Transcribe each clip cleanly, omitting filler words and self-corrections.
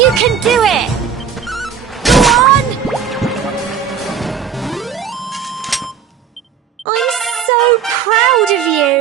You can do it! Go on! I'm so proud of you!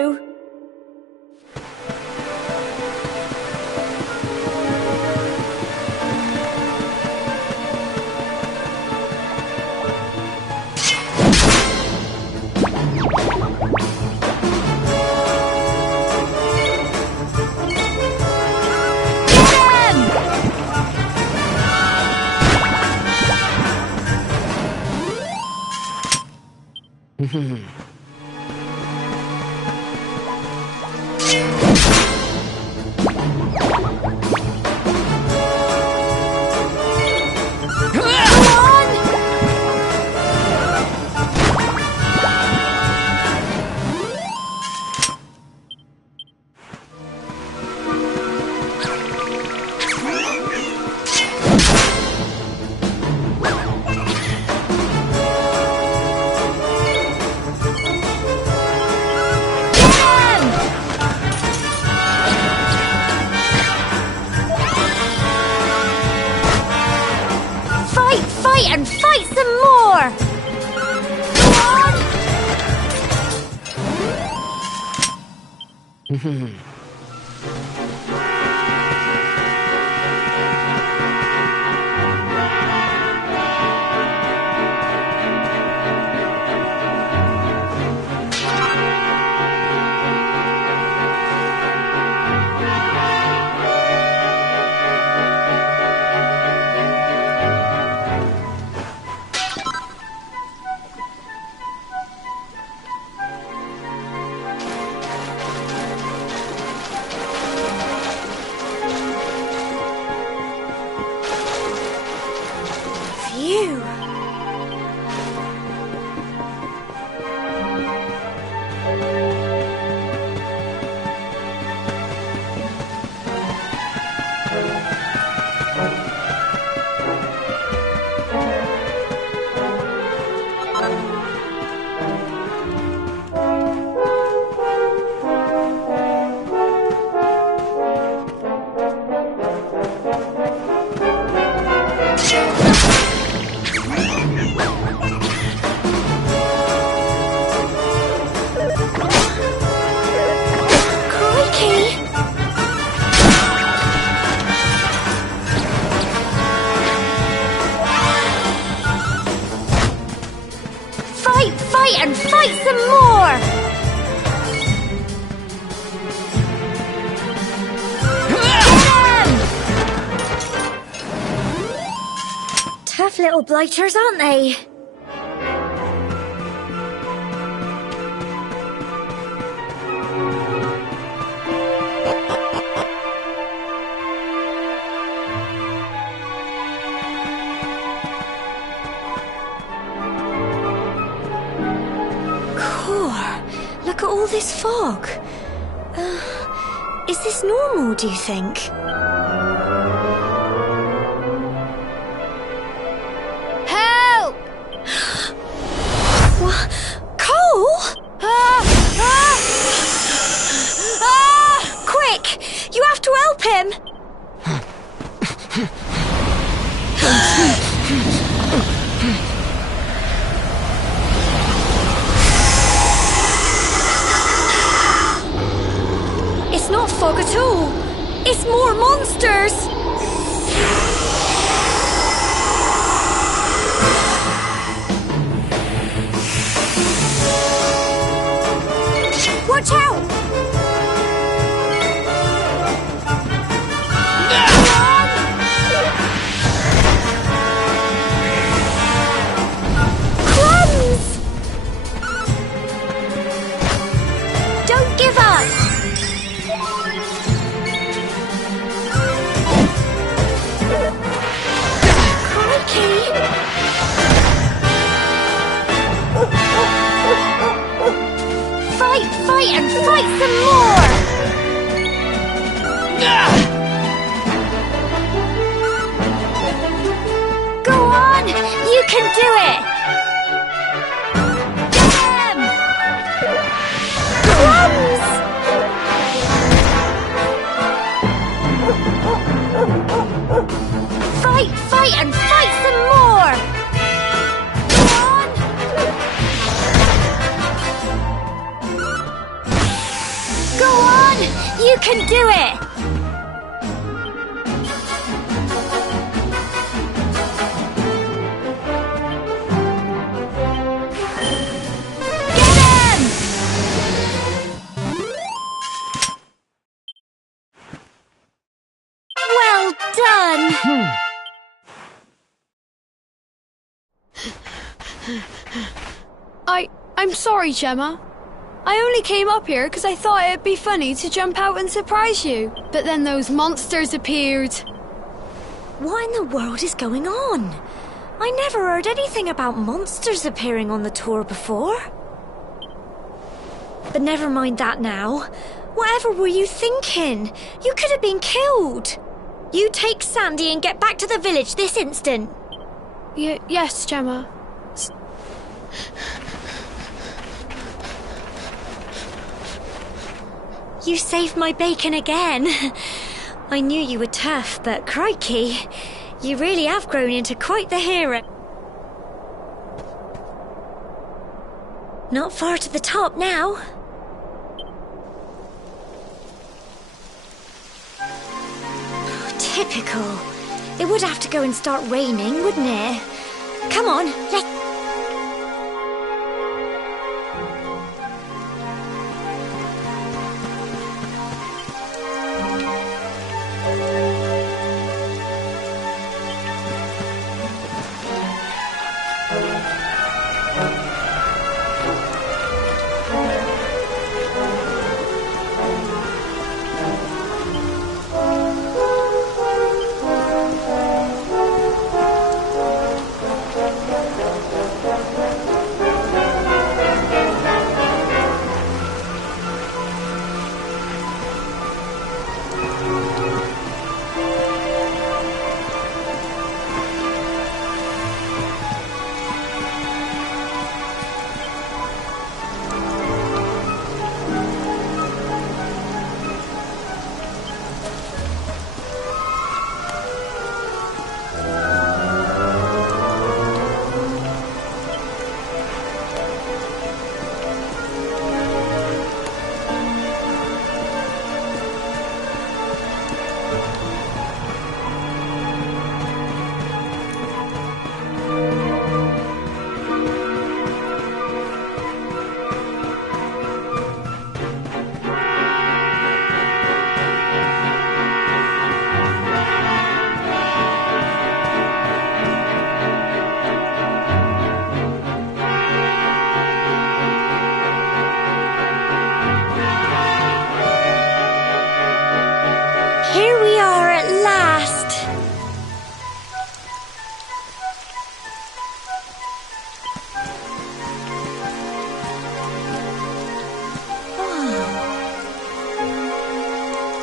And fight some more! Come on! Phew! Fight and fight some more! Tough little blighters, aren't they? Look at all this fog. Is this normal, do you think? Help! What? Cole? Quick! You have to help him! It's not fog at all. It's more monsters. Watch out! Crumbs! Don't give up. Fight and fight some more! Go on! You can do it! Get him! Crumbs! Fight and fight some more! You can do it! Get him! Well done! I'm sorry, Gemma. I only came up here because I thought it'd be funny to jump out and surprise you. But then those monsters appeared. What in the world is going on? I never heard anything about monsters appearing on the tour before. But never mind that now. Whatever were you thinking? You could have been killed. You take Sandy and get back to the village this instant. Yes, Gemma. You saved my bacon again. I knew you were tough, but crikey, you really have grown into quite the hero. Not far to the top now. Typical. It would have to go and start raining, wouldn't it? Come on, let's... Here we are at last.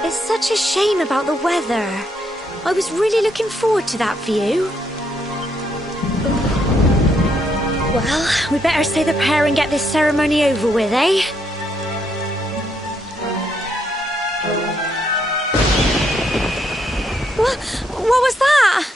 It's such a shame about the weather. I was really looking forward to that view. Well, we better say the prayer and get this ceremony over with, eh? What was that?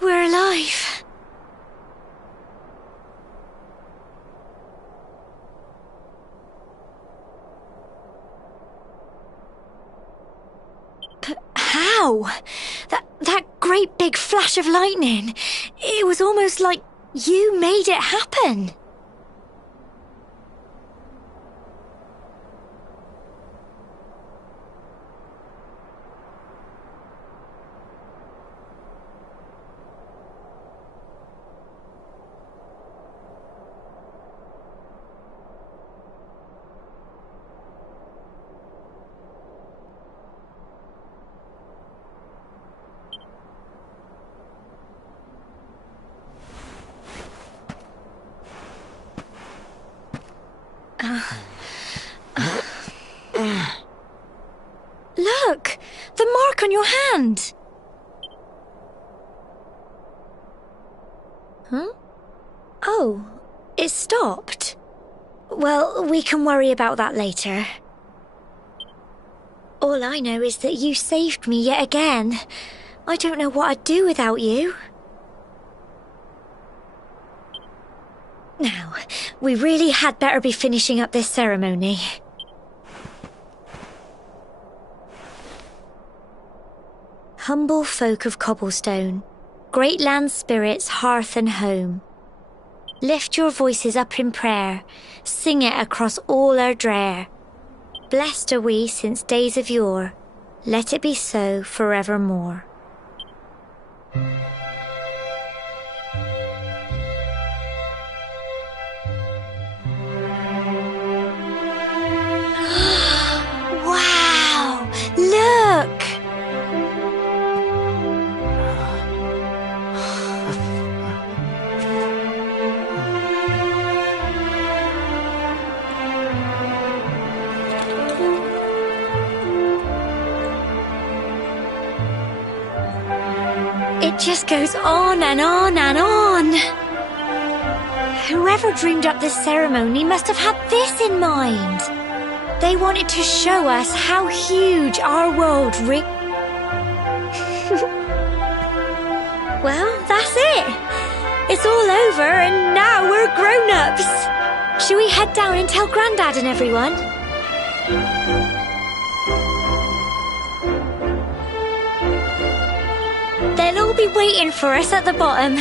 We're alive. But how? That great big flash of lightning. It was almost like you made it happen. Look! The mark on your hand! Huh? Oh, it stopped. Well, we can worry about that later. All I know is that you saved me yet again. I don't know what I'd do without you. Now, we really had better be finishing up this ceremony. Humble folk of Cobblestone, great land spirits, hearth and home, lift your voices up in prayer, sing it across all our drear. Blessed are we since days of yore, let it be so forevermore. Wow! Look! It just goes on and on and on. Whoever dreamed up this ceremony must have had this in mind. They wanted to show us how huge our world Well, that's it. It's all over and now we're grown-ups. Shall we head down and tell Grandad and everyone? They'll all be waiting for us at the bottom.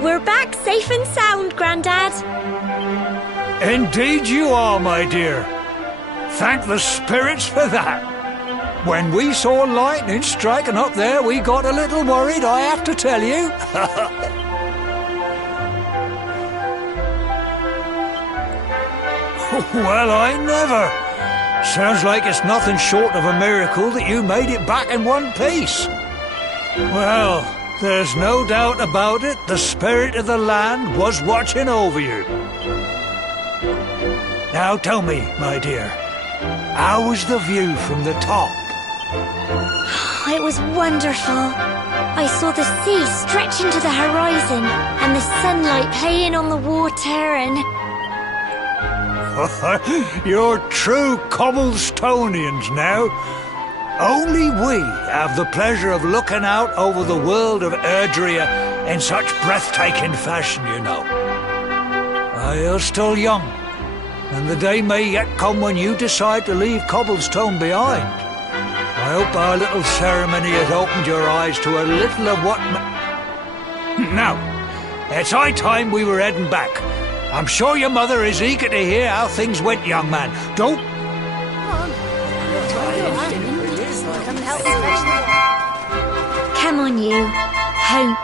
We're back safe and sound, Grandad. Indeed you are, my dear. Thank the spirits for that. When we saw lightning striking up there, we got a little worried, I have to tell you. Well, I never. Sounds like it's nothing short of a miracle that you made it back in one piece. Well, there's no doubt about it, the spirit of the land was watching over you. Now tell me, my dear, how was the view from the top? It was wonderful. I saw the sea stretch into the horizon and the sunlight playing on the water and... You're true Cobblestonians now. Only we have the pleasure of looking out over the world of Erdrea in such breathtaking fashion, you know. You're still young, and the day may yet come when you decide to leave Cobblestone behind. I hope our little ceremony has opened your eyes to a little of what... Now, it's high time we were heading back. I'm sure your mother is eager to hear how things went, young man. Don't... Come on, you. Home.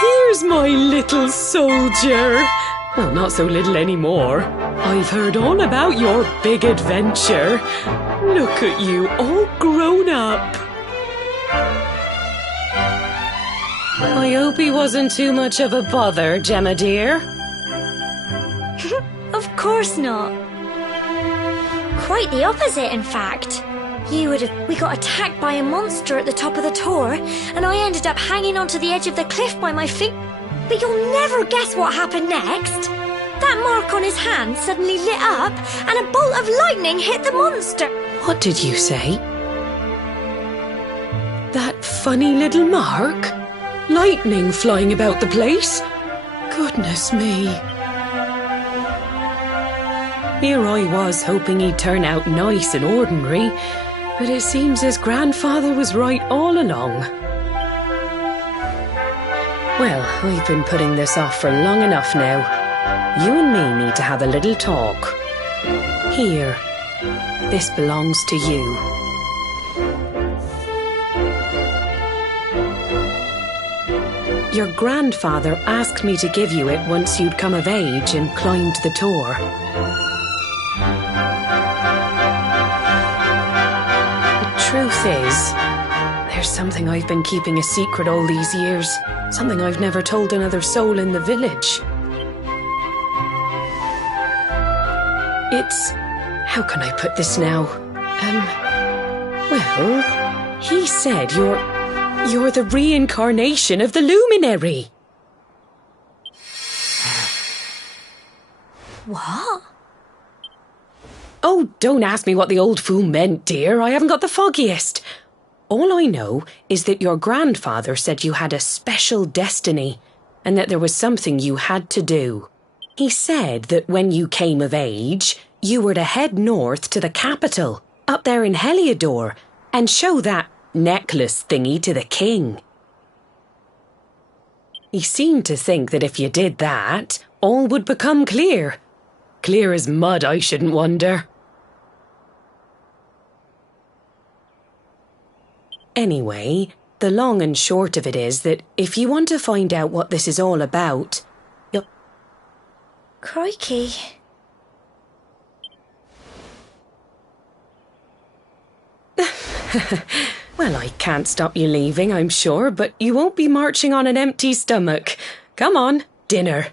Here's my little soldier. Well, not so little anymore. I've heard all about your big adventure. Look at you, all grown up. I hope he wasn't too much of a bother, Gemma dear. Of course not. Quite the opposite, in fact. We got attacked by a monster at the top of the tower, and I ended up hanging onto the edge of the cliff by my feet. But you'll never guess what happened next. That mark on his hand suddenly lit up, and a bolt of lightning hit the monster. What did you say? That funny little mark? Lightning flying about the place? Goodness me. Here I was hoping he'd turn out nice and ordinary, but it seems his grandfather was right all along. Well, I've been putting this off for long enough now. You and me need to have a little talk. Here, this belongs to you. Your grandfather asked me to give you it once you'd come of age and climbed the tower. Truth is, there's something I've been keeping a secret all these years. Something I've never told another soul in the village. It's... how can I put this now? Well, he said you're the reincarnation of the luminary. What? Oh, don't ask me what the old fool meant, dear. I haven't got the foggiest. All I know is that your grandfather said you had a special destiny and that there was something you had to do. He said that when you came of age, you were to head north to the capital, up there in Heliodor, and show that necklace thingy to the king. He seemed to think that if you did that, all would become clear. Clear as mud, I shouldn't wonder. Anyway, the long and short of it is that if you want to find out what this is all about, you'll... Crikey. Well, I can't stop you leaving, I'm sure, but you won't be marching on an empty stomach. Come on, dinner.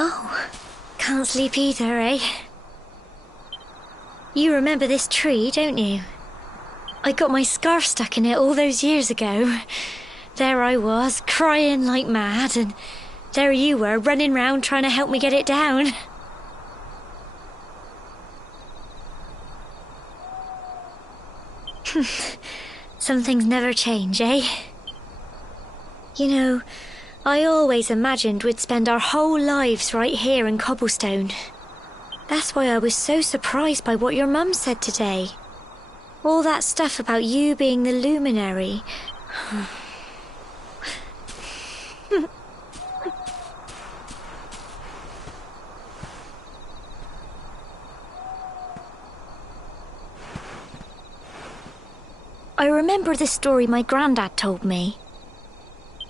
Oh, can't sleep either, eh? You remember this tree, don't you? I got my scarf stuck in it all those years ago. There I was, crying like mad, and there you were, running round trying to help me get it down. Some things never change, eh? You know, I always imagined we'd spend our whole lives right here in Cobblestone. That's why I was so surprised by what your mum said today. All that stuff about you being the luminary. I remember the story my granddad told me.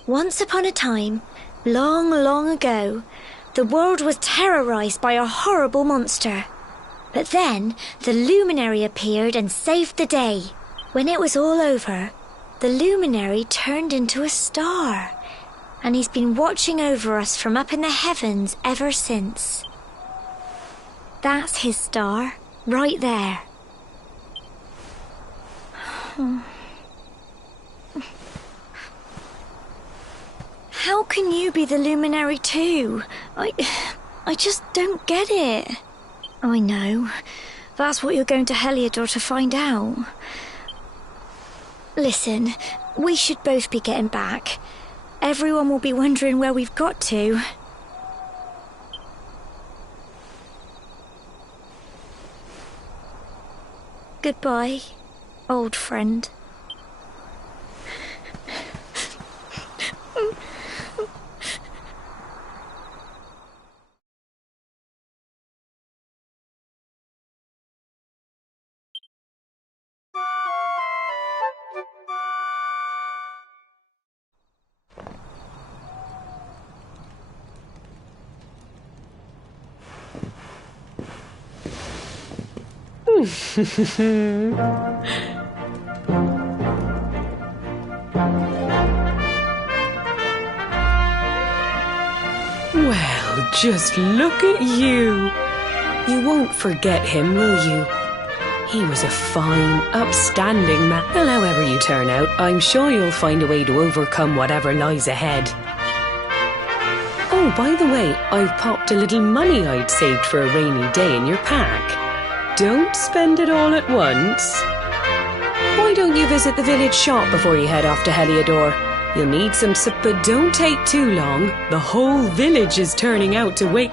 Once upon a time, long, long ago, the world was terrorized by a horrible monster. But then, the luminary appeared and saved the day. When it was all over, the luminary turned into a star. And he's been watching over us from up in the heavens ever since. That's his star, right there. How can you be the luminary too? I just don't get it. I know. That's what you're going to Heliodor to find out. Listen, we should both be getting back. Everyone will be wondering where we've got to. Goodbye, old friend. Well, just look at you. You won't forget him, will you? He was a fine, upstanding man. Well, however you turn out, I'm sure you'll find a way to overcome whatever lies ahead. Oh, by the way, I've popped a little money I'd saved for a rainy day in your pack. Don't spend it all at once. Why don't you visit the village shop before you head off to Heliodor? You'll need some but don't take too long. The whole village is turning out to wait.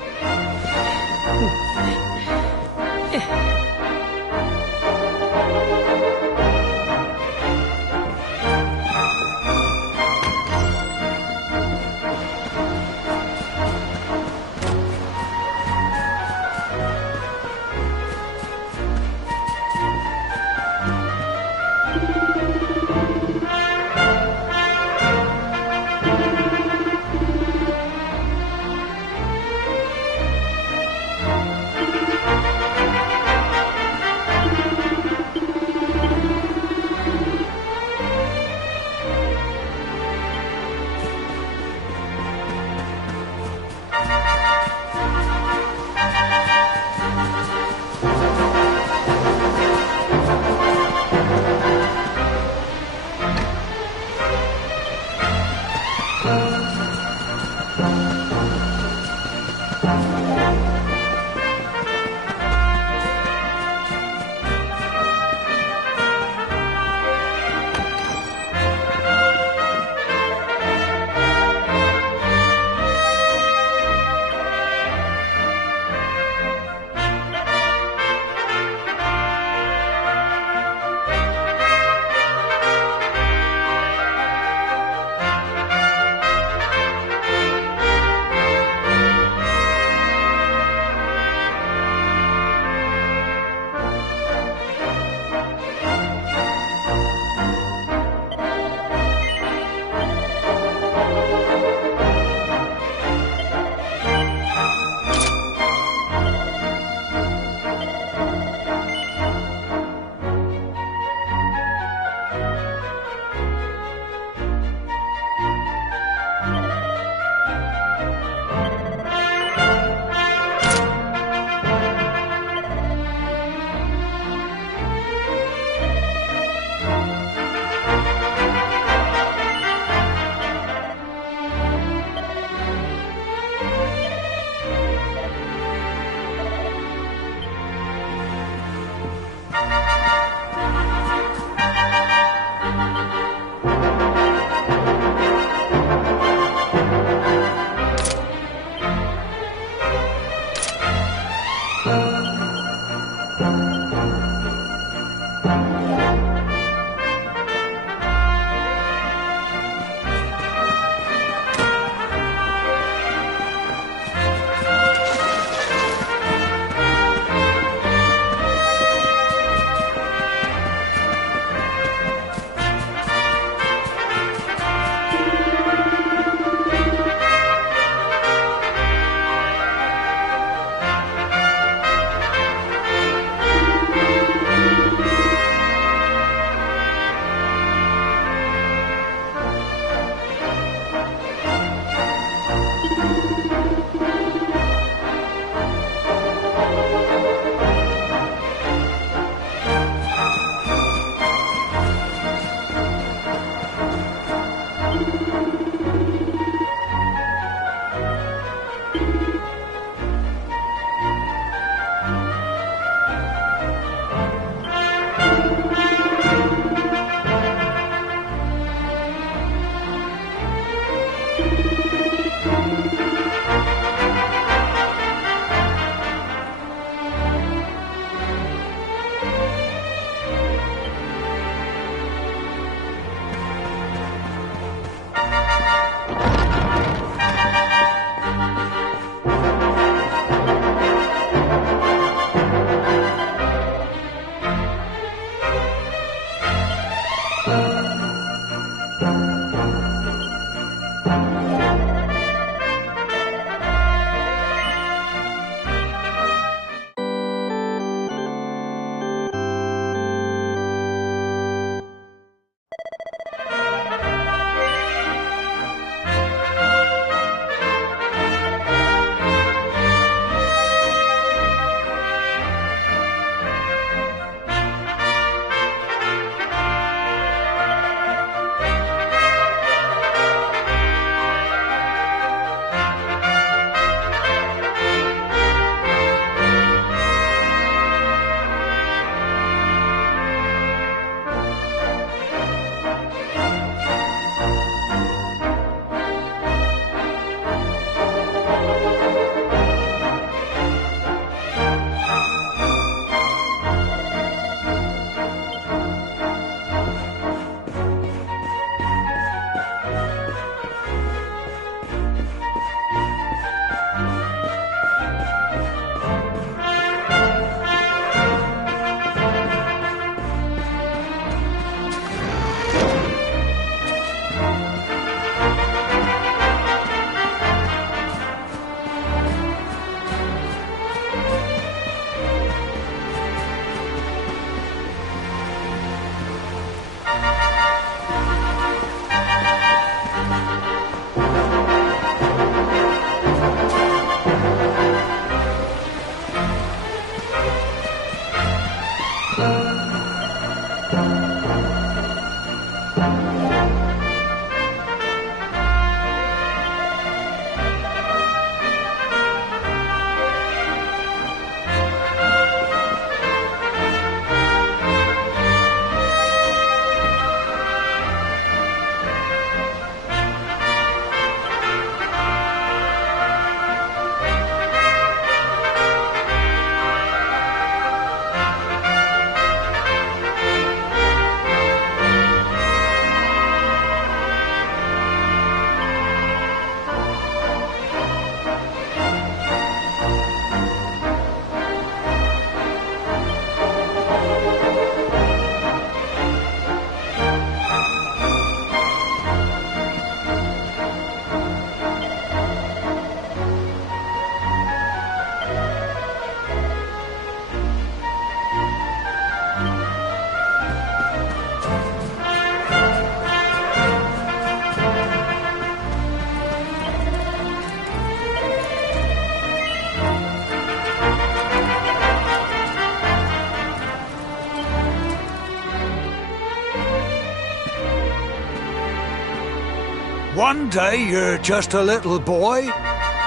One day you're just a little boy,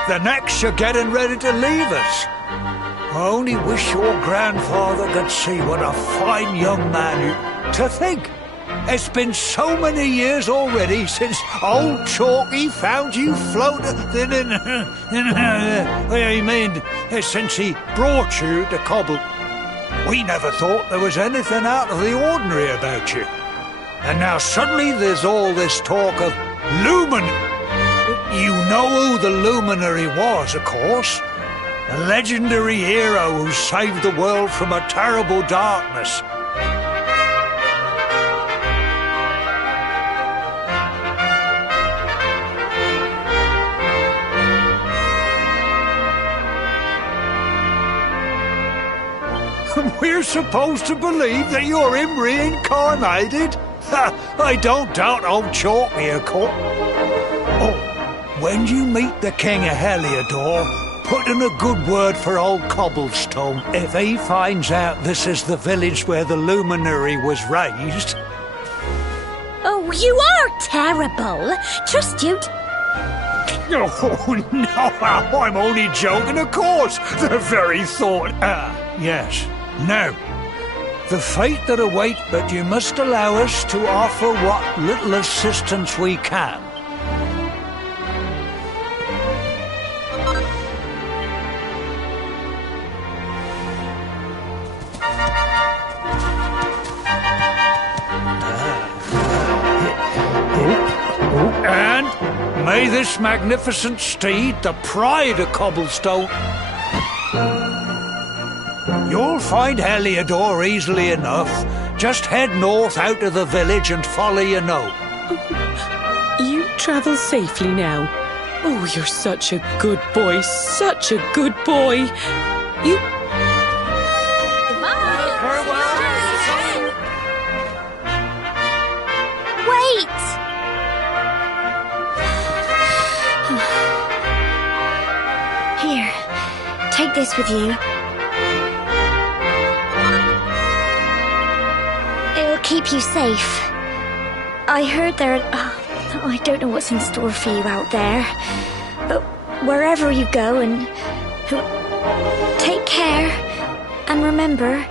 the next you're getting ready to leave us. I only wish your grandfather could see what a fine young man you... To think, it's been so many years already since old Chalky found you floating in... I mean, since he brought you to Cobble. We never thought there was anything out of the ordinary about you. And now suddenly there's all this talk of You know who the luminary was, of course. A legendary hero who saved the world from a terrible darkness. We're supposed to believe that you're him reincarnated? I don't doubt old Chalky, of course. Oh, when you meet the King of Heliodor, put in a good word for old Cobblestone. If he finds out this is the village where the luminary was raised... Oh, you are terrible. Trust you... Oh, no, I'm only joking, of course. The very thought... yes. Now, the fate that awaits, but you must allow us to offer what little assistance we can. And may this magnificent steed, the pride of Cobblestone... You'll find Heliodor easily enough. Just head north out of the village and follow your note. You travel safely now. Oh, you're such a good boy, such a good boy. You... Wait! Here, take this with you. Keep you safe. I heard there... I don't know what's in store for you out there. But wherever you go and... take care. And remember...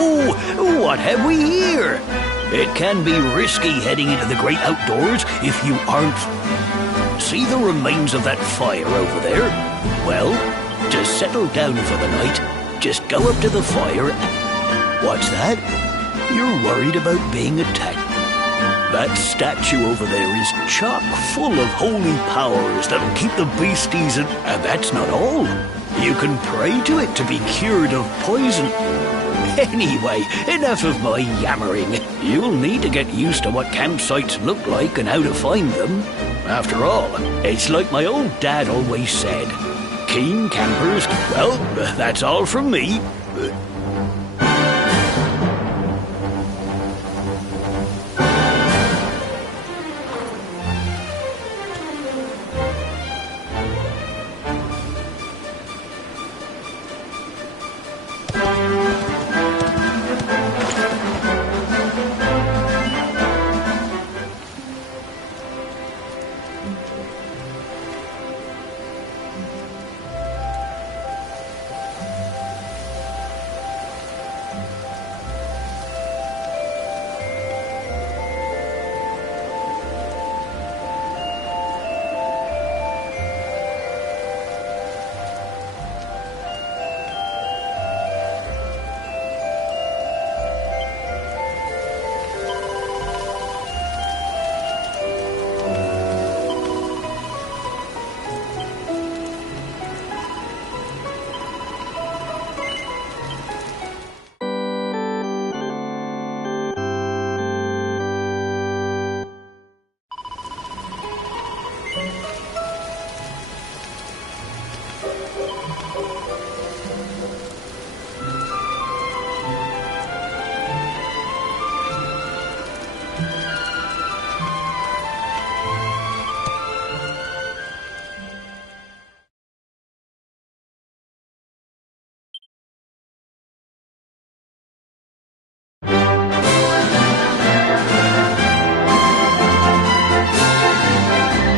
Oh, what have we here? It can be risky heading into the great outdoors if you aren't... See the remains of that fire over there? Well, to settle down for the night, just go up to the fire. What's that? You're worried about being attacked. That statue over there is chock full of holy powers that'll keep the beasties and that's not all. You can pray to it to be cured of poison. Anyway, enough of my yammering. You'll need to get used to what campsites look like and how to find them. After all, it's like my old dad always said. Keen campers, well, that's all from me.